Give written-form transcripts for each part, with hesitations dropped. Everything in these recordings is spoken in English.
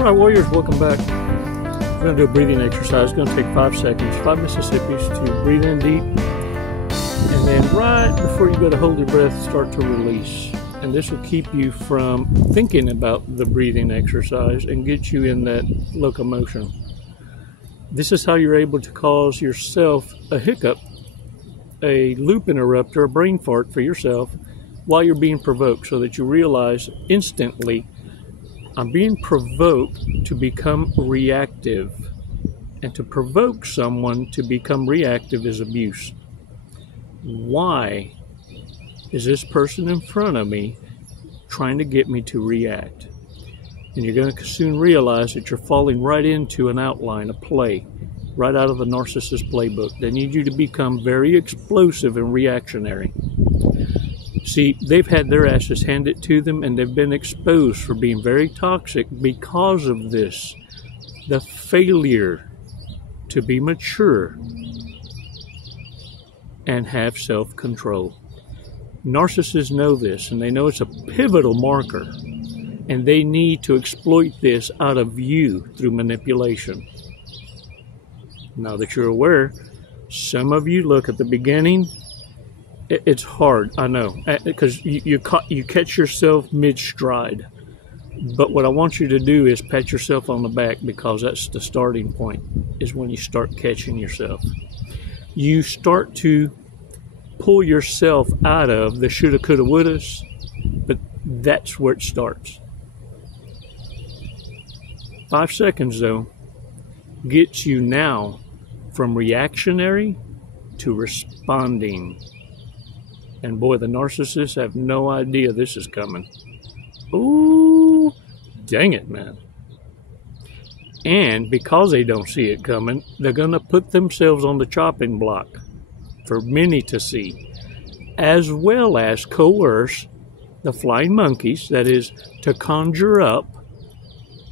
Alright, warriors, welcome back. We're going to do a breathing exercise. It's going to take 5 seconds, 5 Mississippis to breathe in deep. And then right before you go to hold your breath, start to release. And this will keep you from thinking about the breathing exercise and get you in that locomotion. This is how you're able to cause yourself a hiccup, a loop interrupter, a brain fart for yourself while you're being provoked, so that you realize instantly, I'm being provoked to become reactive. And to provoke someone to become reactive is abuse. Why is this person in front of me trying to get me to react? And you're going to soon realize that you're falling right into an outline, a play, right out of the Narcissist playbook. They need you to become very explosive and reactionary. See, they've had their asses handed to them, and they've been exposed for being very toxic because of this. The failure to be mature and have self-control. Narcissists know this, and they know it's a pivotal marker, and they need to exploit this out of you through manipulation. Now that you're aware, some of you look at the beginning. It's hard, I know, because you catch yourself mid-stride. But what I want you to do is pat yourself on the back, because that's the starting point, is when you start catching yourself. You start to pull yourself out of the shoulda, coulda, wouldas, but that's where it starts. 5 seconds, though, gets you now from reactionary to responding. And boy, the narcissists have no idea this is coming. Ooh, dang it, man. And because they don't see it coming, they're going to put themselves on the chopping block for many to see, as well as coerce the flying monkeys, that is, to conjure up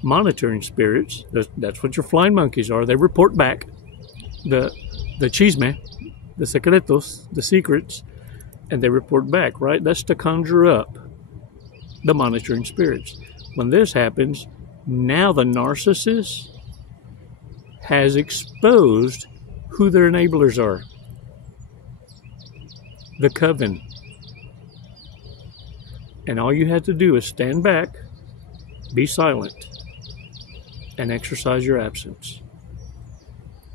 monitoring spirits. That's what your flying monkeys are. They report back the chisme, the secretos, the secrets, and they report back, right? That's to conjure up the monitoring spirits. When this happens, now the narcissist has exposed who their enablers are. The coven. And all you have to do is stand back, be silent, and exercise your absence.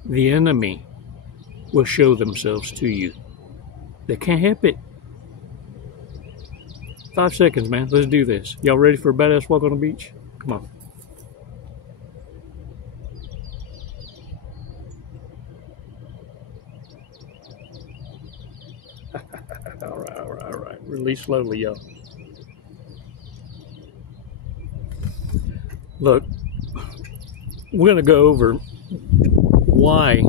The enemy will show themselves to you. They can't help it. 5 seconds, man. Let's do this. Y'all ready for a badass walk on the beach? Come on. All right. Release slowly, y'all. Look, we're going to go over why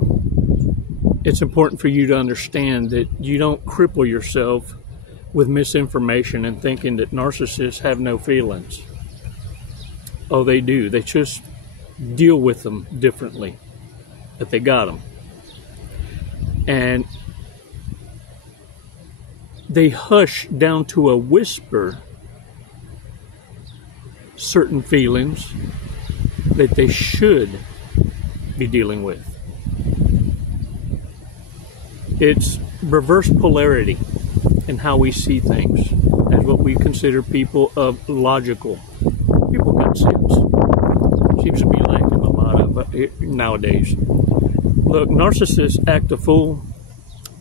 it's important for you to understand that you don't cripple yourself with misinformation and thinking that narcissists have no feelings. Oh, they do. They just deal with them differently, but they got them. And they hush down to a whisper certain feelings that they should be dealing with. It's reverse polarity in how we see things, as what we consider people of logical. People got sense. Seems to be lacking a lot of nowadays. Look, narcissists act a fool,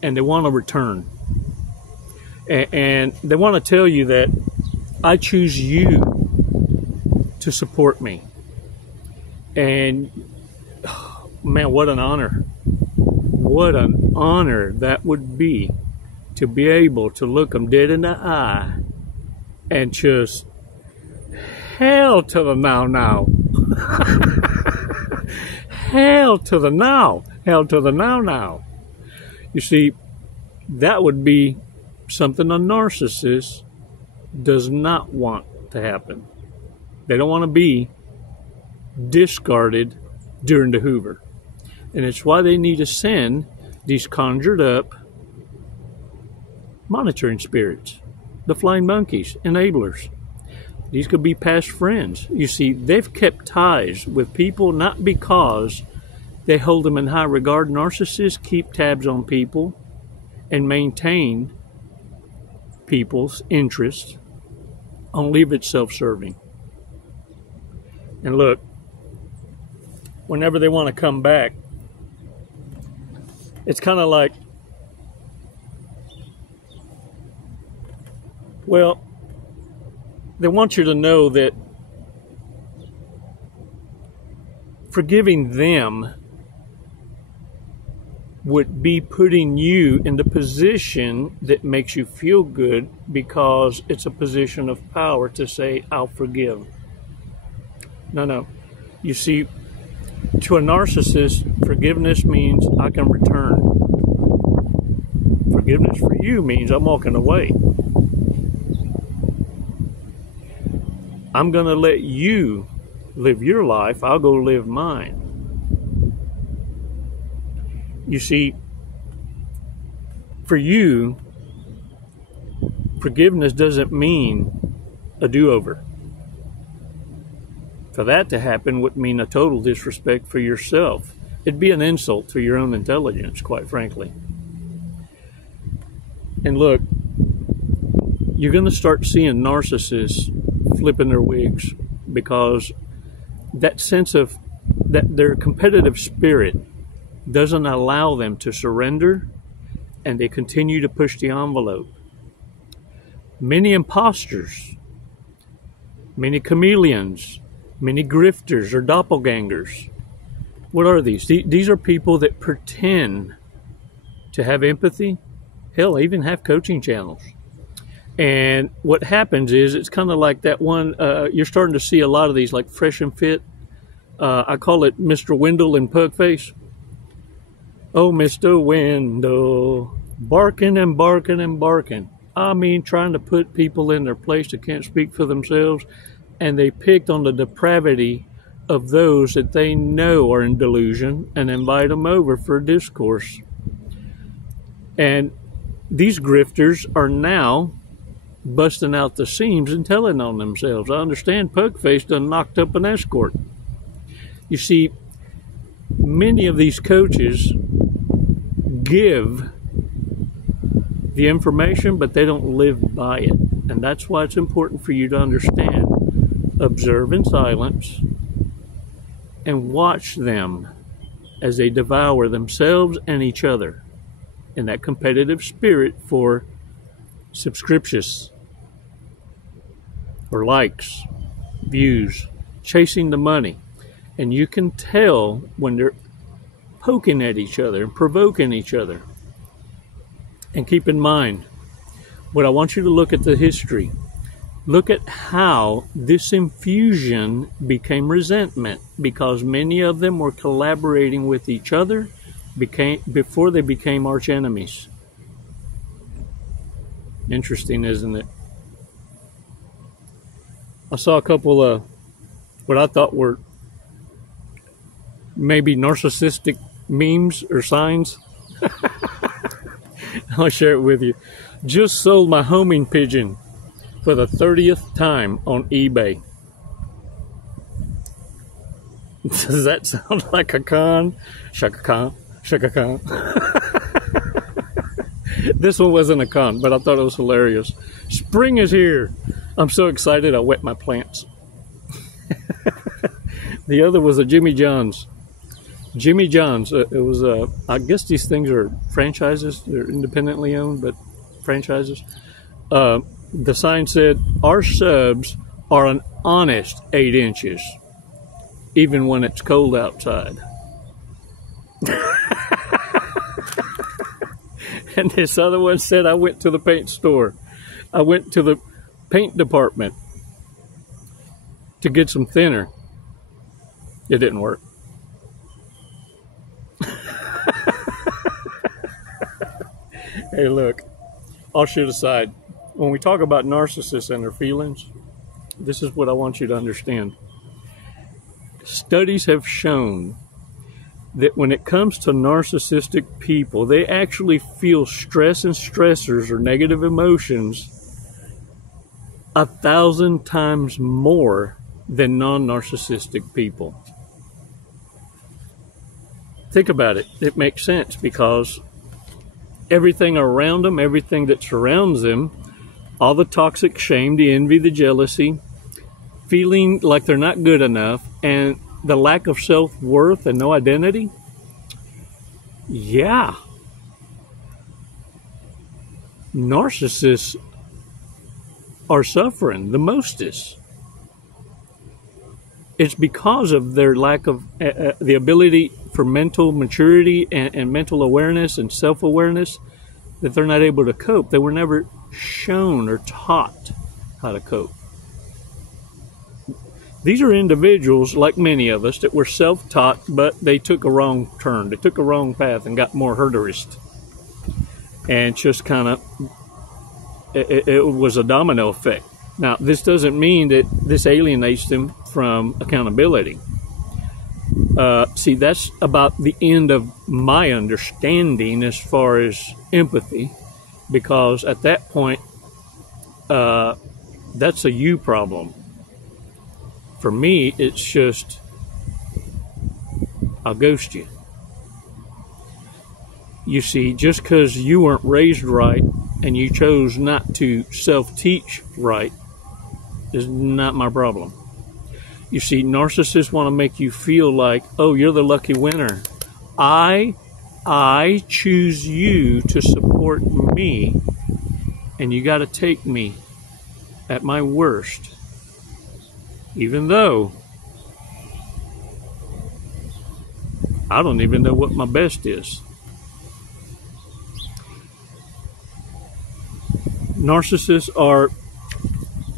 and they want to return. And they want to tell you that I choose you to support me. And man, what an honor. What an honor that would be, to be able to look them dead in the eye and just, hell to the now. Hell to the now. Hell to the now. You see, that would be something a narcissist does not want to happen. They don't want to be discarded during the Hoover. And it's why they need to send these conjured up monitoring spirits, the flying monkeys, enablers. These could be past friends. You see, they've kept ties with people not because they hold them in high regard. Narcissists keep tabs on people and maintain people's interests only if it's self-serving. And look, whenever they want to come back, it's kind of like, well, they want you to know that forgiving them would be putting you in the position that makes you feel good, because it's a position of power to say, I'll forgive. No. You see, to a narcissist, forgiveness means I can return. Forgiveness for you means I'm walking away. I'm going to let you live your life. I'll go live mine. You see, for you, forgiveness doesn't mean a do-over. For that to happen would mean a total disrespect for yourself. It'd be an insult to your own intelligence, quite frankly. And look, you're going to start seeing narcissists flipping their wigs, because that sense of that their competitive spirit doesn't allow them to surrender, and they continue to push the envelope. Many imposters, many chameleons, many grifters or doppelgangers. What are these? These are people that pretend to have empathy. Hell, even have coaching channels. And what happens is, it's kind of like that one, you're starting to see a lot of these, like Fresh and Fit. I call it Mr. Wendell and Pugface. Oh, Mr. Wendell, barking and barking and barking. I mean, trying to put people in their place that can't speak for themselves. And they picked on the depravity of those that they know are in delusion and invite them over for discourse. And these grifters are now busting out the seams and telling on themselves. I understand Pugface done knocked up an escort. You see, many of these coaches give the information, but they don't live by it. And that's why it's important for you to understand. Observe in silence and watch them as they devour themselves and each other in that competitive spirit for subscriptions or likes, views, chasing the money. And you can tell when they're poking at each other and provoking each other. And keep in mind, what I want you to look at the history. Look at how this infusion became resentment, because many of them were collaborating with each other before they became arch enemies. Interesting, isn't it? I saw a couple of what I thought were maybe narcissistic memes or signs. I'll share it with you. Just sold my homing pigeon for the 30th time on eBay. Does that sound like a con? Shaka Khan. Shaka Khan. This one wasn't a con, but I thought it was hilarious. Spring is here. I'm so excited I wet my plants. The other was a Jimmy John's. Jimmy John's. It was I guess these things are franchises. They're independently owned, but franchises. The sign said, our subs are an honest 8 inches, even when it's cold outside. And this other one said, I went to the paint store. I went to the paint department to get some thinner. It didn't work. Hey, look, all shit aside, when we talk about narcissists and their feelings, this is what I want you to understand. Studies have shown that when it comes to narcissistic people, they actually feel stress and stressors or negative emotions 1,000 times more than non-narcissistic people. Think about it. It makes sense because everything around them, everything that surrounds them, all the toxic shame, the envy, the jealousy, feeling like they're not good enough, and the lack of self-worth and no identity, yeah. Narcissists are suffering the mostest. It's because of their lack of the ability for mental maturity and mental awareness and self-awareness that they're not able to cope. They were never shown or taught how to cope. These are individuals, like many of us, that were self-taught, but they took a wrong turn. They took a wrong path and got more hurterist. And just kind of, it was a domino effect. Now, this doesn't mean that this alienates them from accountability. See, that's about the end of my understanding as far as empathy, because at that point, that's a you problem. For me, it's just, I'll ghost you. You see, just because you weren't raised right and you chose not to self-teach right is not my problem. You see, narcissists want to make you feel like, oh, you're the lucky winner. I choose you to support me, and you got to take me at my worst. Even though I don't even know what my best is. Narcissists are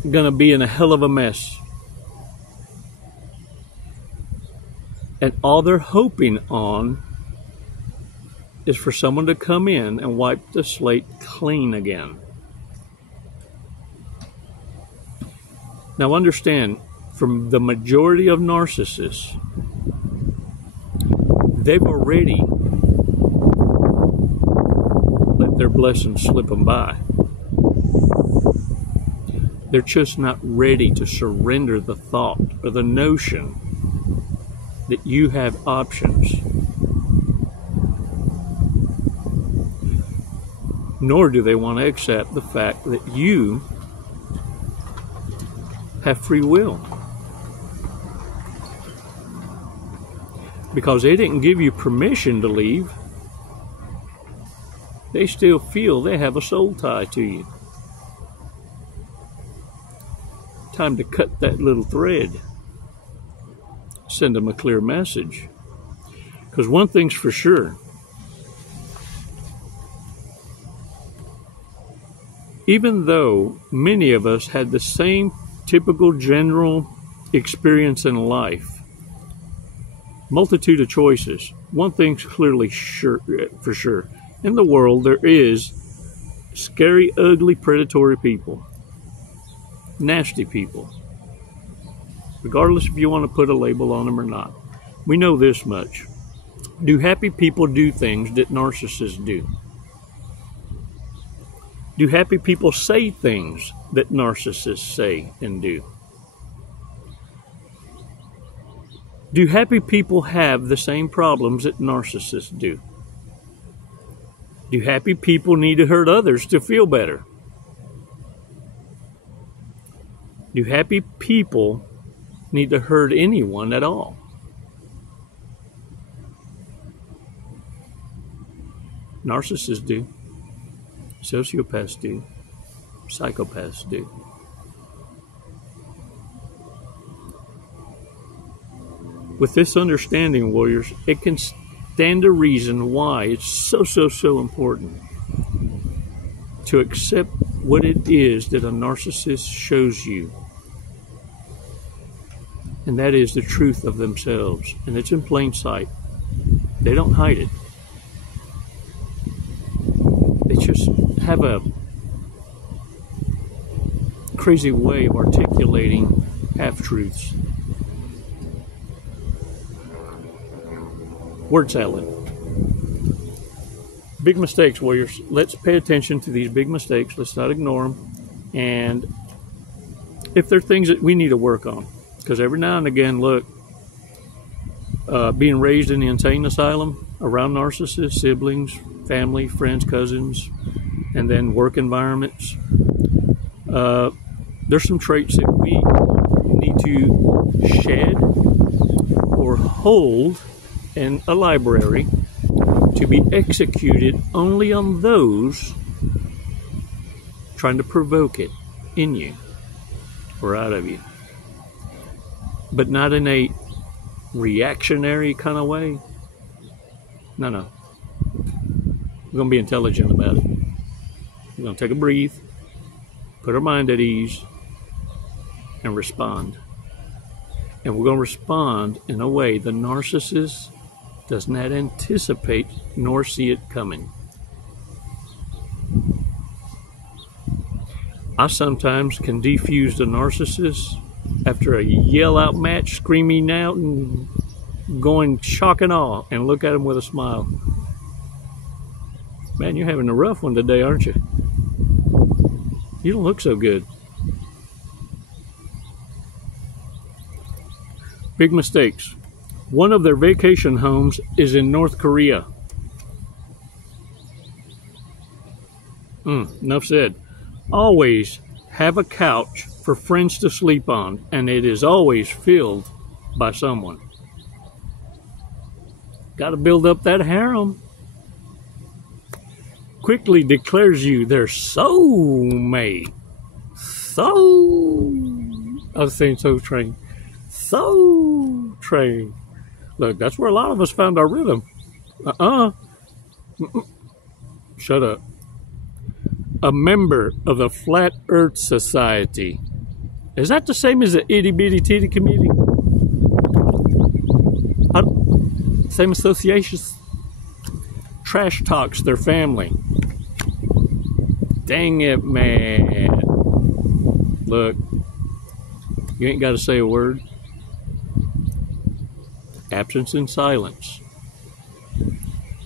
going to be in a hell of a mess. And all they're hoping on is for someone to come in and wipe the slate clean again. Now understand, from the majority of narcissists, they've already let their blessings slip them by. They're just not ready to surrender the thought or the notion that you have options. Nor do they want to accept the fact that you have free will. Because they didn't give you permission to leave. They still feel they have a soul tie to you. Time to cut that little thread. Send them a clear message. Because one thing's for sure. Even though many of us had the same typical general experience in life, multitude of choices, one thing's clearly for sure. In the world, there is scary, ugly, predatory people. Nasty people. Regardless if you want to put a label on them or not. We know this much. Do happy people do things that narcissists do? Do happy people say things that narcissists say and do? Do happy people have the same problems that narcissists do? Do happy people need to hurt others to feel better? Do happy people need to hurt anyone at all? Narcissists do. Sociopaths do. Psychopaths do. With this understanding, warriors, it can stand to reason why it's so important to accept what it is that a narcissist shows you. And that is the truth of themselves. And it's in plain sight. They don't hide it. They just have a crazy way of articulating half-truths. Word salad. Big mistakes, warriors. Let's pay attention to these big mistakes. Let's not ignore them. And if there are things that we need to work on. Because every now and again, look, being raised in the insane asylum around narcissists, siblings, family, friends, cousins, and then work environments, there's some traits that we need to shed or hold in a library to be executed only on those trying to provoke it in you or out of you, but not in a reactionary kind of way. No. We're going to be intelligent about it. We're going to take a breath, put our mind at ease, and respond. And we're going to respond in a way the narcissist does not anticipate nor see it coming. I sometimes can defuse the narcissist after a yell-out match, screaming out and going shock and awe, and look at him with a smile. Man, you're having a rough one today, aren't you? You don't look so good. Big mistakes. One of their vacation homes is in North Korea. Enough said. Always have a couch for friends to sleep on, and it is always filled by someone. Got to build up that harem. Quickly declares you their soulmate. I was saying so trained. So trained. Look, that's where a lot of us found our rhythm. Shut up. A member of the Flat Earth Society. Is that the same as the Itty Bitty Titty Committee? Same associations? Trash talks their family. Dang it, man. Look, you ain't got to say a word. Absence and silence.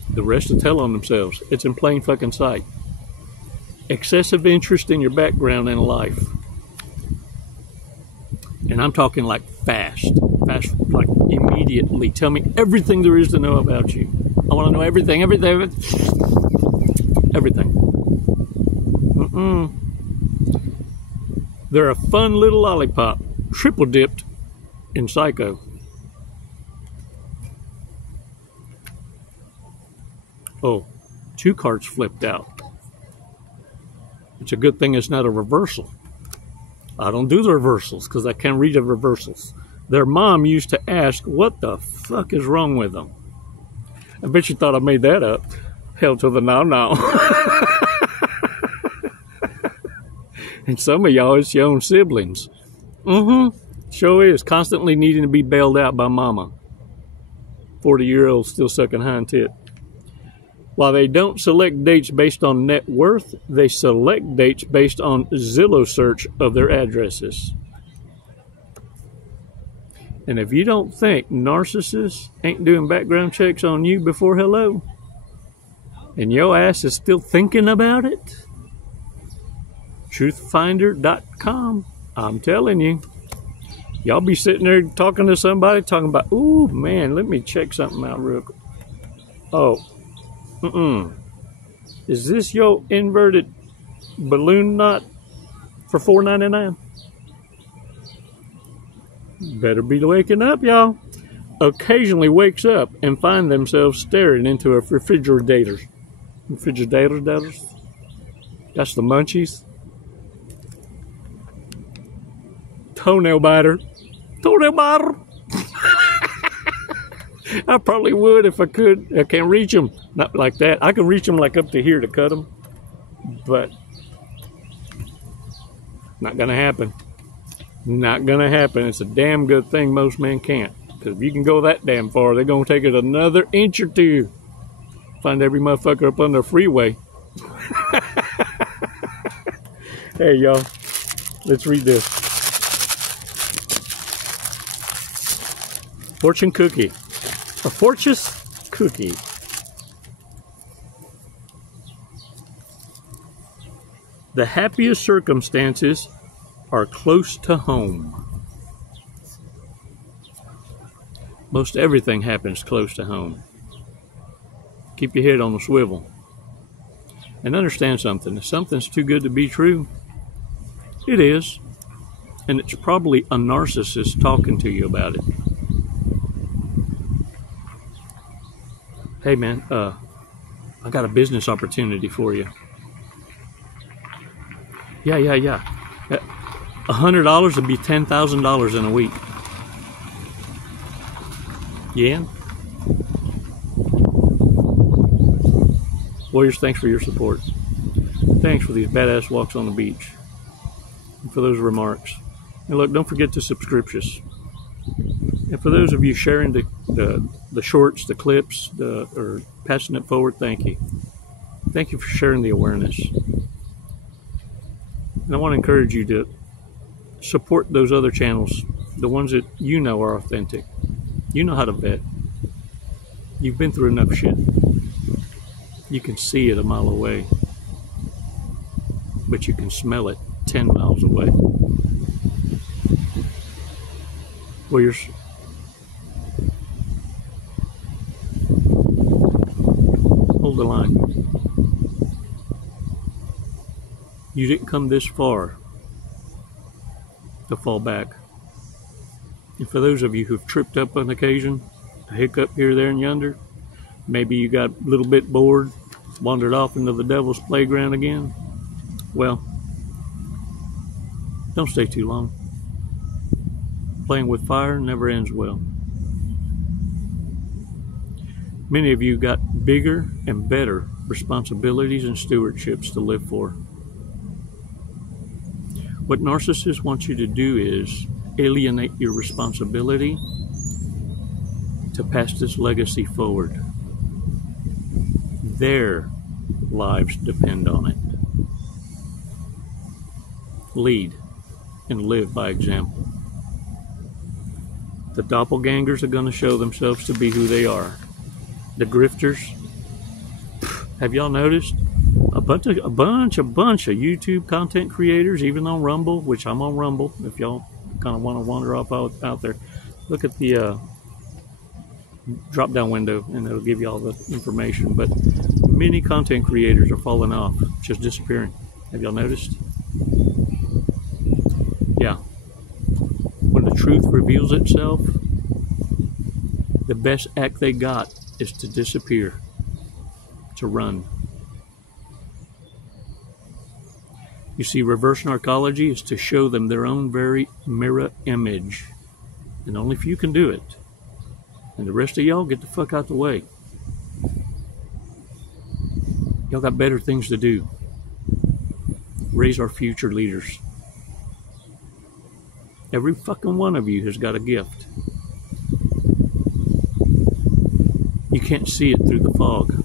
The rest will tell on themselves. It's in plain fucking sight. Excessive interest in your background and life. And I'm talking like fast, like immediately. Tell me everything there is to know about you. I want to know everything. They're a fun little lollipop, triple dipped in psycho. Oh, 2 cards flipped out. It's a good thing it's not a reversal. I don't do the reversals because I can't read the reversals. Their mom used to ask, what the fuck is wrong with them? I bet you thought I made that up. Hell to the no. And some of y'all, it's your own siblings. Sure is. Constantly needing to be bailed out by mama. 40-year-old still sucking hind tit. While they don't select dates based on net worth, they select dates based on Zillow search of their addresses. And if you don't think narcissists ain't doing background checks on you before hello, and your ass is still thinking about it, truthfinder.com, I'm telling you. Y'all be sitting there talking to somebody, talking about, ooh, man, let me check something out real quick. Oh. Is this your inverted balloon knot for $4.99? Better be waking up, y'all. Occasionally wakes up and find themselves staring into a refrigerator. Refrigerators? That's the munchies. Toenail biter. I probably would if I could. I can't reach them. Not like that. I can reach them like up to here to cut them. But not going to happen. Not going to happen. It's a damn good thing most men can't. Because if you can go that damn far, they're going to take it another inch or two. Find every motherfucker up on the freeway. Hey, y'all. Let's read this. Fortune cookie. A fortune cookie. The happiest circumstances are close to home. Most everything happens close to home. Keep your head on the swivel. And understand something. If something's too good to be true, it is. And it's probably a narcissist talking to you about it. Hey man, I got a business opportunity for you. Yeah. $100 would be $10,000 in a week. Yeah? Warriors, thanks for your support. Thanks for these badass walks on the beach. And for those remarks. And look, don't forget to subscribe us. And for those of you sharing the shorts, the clips, or passing it forward, thank you. Thank you for sharing the awareness. And I want to encourage you to support those other channels, the ones that you know are authentic. You know how to vet. You've been through enough shit. You can see it a mile away, but you can smell it 10 miles away. Warriors, hold the line. You didn't come this far to fall back. And for those of you who've tripped up on occasion, a hiccup here, there, and yonder, maybe you got a little bit bored, wandered off into the devil's playground again, well, don't stay too long. Playing with fire never ends well. Many of you got bigger and better responsibilities and stewardships to live for. What narcissists want you to do is alienate your responsibility to pass this legacy forward. Their lives depend on it. Lead and live by example. The doppelgangers are going to show themselves to be who they are. The grifters, have y'all noticed? A bunch of YouTube content creators, even on Rumble, which I'm on Rumble, if y'all kind of want to wander off out there. Look at the drop down window and it'll give you all the information. But many content creators are falling off, just disappearing. Have y'all noticed? Yeah. When the truth reveals itself, the best act they got is to disappear, to run. You see, reverse narcology is to show them their own very mirror image. And only few can do it. And the rest of y'all get the fuck out the way. Y'all got better things to do. Raise our future leaders. Every fucking one of you has got a gift. You can't see it through the fog.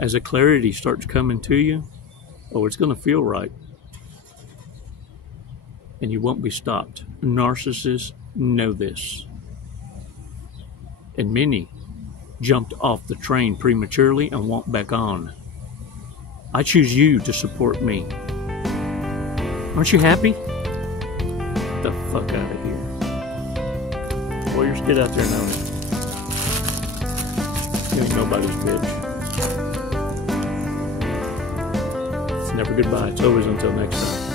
As the clarity starts coming to you, oh, it's going to feel right. And you won't be stopped. Narcissists know this. And many jumped off the train prematurely and won't back on. I choose you to support me. Aren't you happy? Get the fuck out of here. Warriors, get out there and own it. You ain't nobody's bitch. It's never goodbye. It's always until next time.